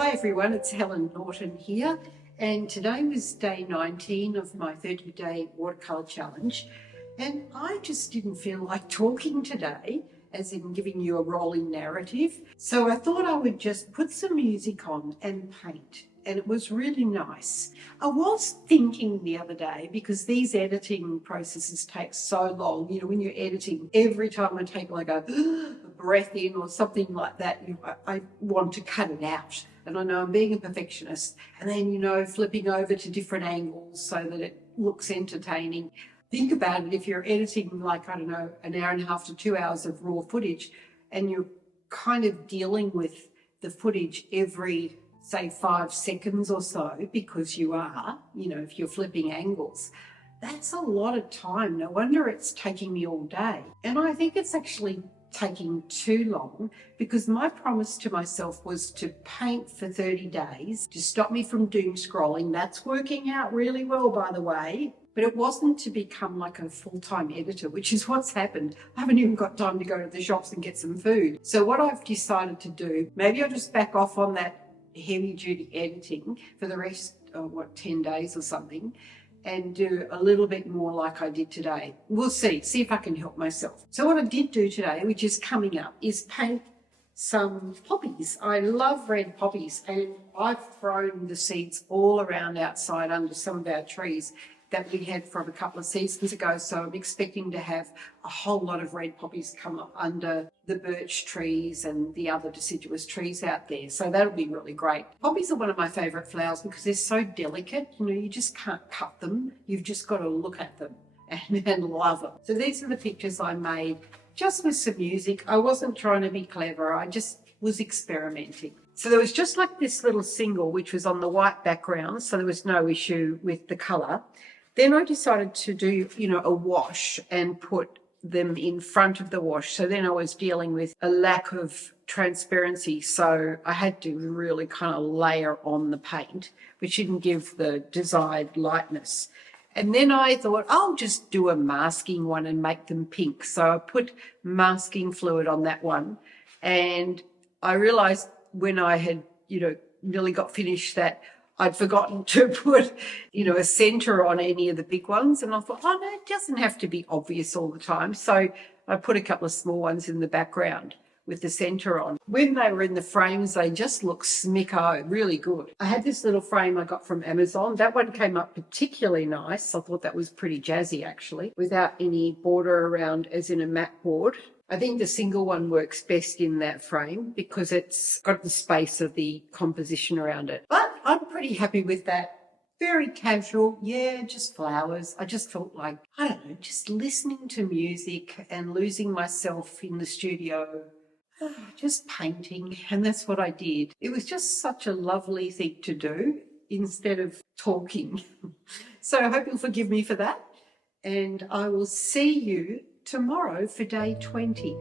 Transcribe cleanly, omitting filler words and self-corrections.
Hi everyone, it's Helen Norton here, and today was day 19 of my 30-day watercolour challenge, and I just didn't feel like talking today, as in giving you a rolling narrative. So I thought I would just put some music on and paint, and it was really nice. I was thinking the other day, because these editing processes take so long, when you're editing, every time I take like a breath in or something like that, I want to cut it out. And I know I'm being a perfectionist. And then, flipping over to different angles so that it looks entertaining. Think about it, if you're editing like, I don't know, an hour and a half to 2 hours of raw footage, and you're kind of dealing with the footage every, say, 5 seconds or so, because you are, if you're flipping angles, that's a lot of time. No wonder it's taking me all day. And I think it's actually taking too long, because my promise to myself was to paint for 30 days to stop me from doom scrolling. That's working out really well, by the way. But it wasn't to become like a full-time editor, which is what's happened. I haven't even got time to go to the shops and get some food. So what I've decided to do, maybe I'll just back off on that heavy-duty editing for the rest of, 10 days or something, and do a little bit more like I did today. We'll see if I can help myself. So what I did do today, which is coming up, is paint some poppies. I love red poppies, and I've thrown the seeds all around outside under some of our trees that we had from a couple of seasons ago. So I'm expecting to have a whole lot of red poppies come up under the birch trees and the other deciduous trees out there. So that'll be really great. Poppies are one of my favourite flowers because they're so delicate. You just can't cut them. You've just got to look at them and love them. So these are the pictures I made just with some music. I wasn't trying to be clever. I just was experimenting. So there was just like this little single, which was on the white background, so there was no issue with the colour. Then I decided to do, a wash and put them in front of the wash. So then I was dealing with a lack of transparency. So I had to really kind of layer on the paint, which didn't give the desired lightness. And then I thought, I'll just do a masking one and make them pink. So I put masking fluid on that one. And I realised when I had, nearly got finished that I'd forgotten to put, a centre on any of the big ones. And I thought, no, it doesn't have to be obvious all the time. So I put a couple of small ones in the background with the centre on. When they were in the frames, they just looked smicko, really good. I had this little frame I got from Amazon. That one came up particularly nice. I thought that was pretty jazzy, actually, without any border around, as in a mat board. I think the single one works best in that frame because it's got the space of the composition around it. But I'm pretty happy with that. Very casual, just flowers. I just felt like, I don't know, just listening to music and losing myself in the studio, just painting, and that's what I did. It was just such a lovely thing to do instead of talking. So I hope you'll forgive me for that, and I will see you tomorrow for day 20.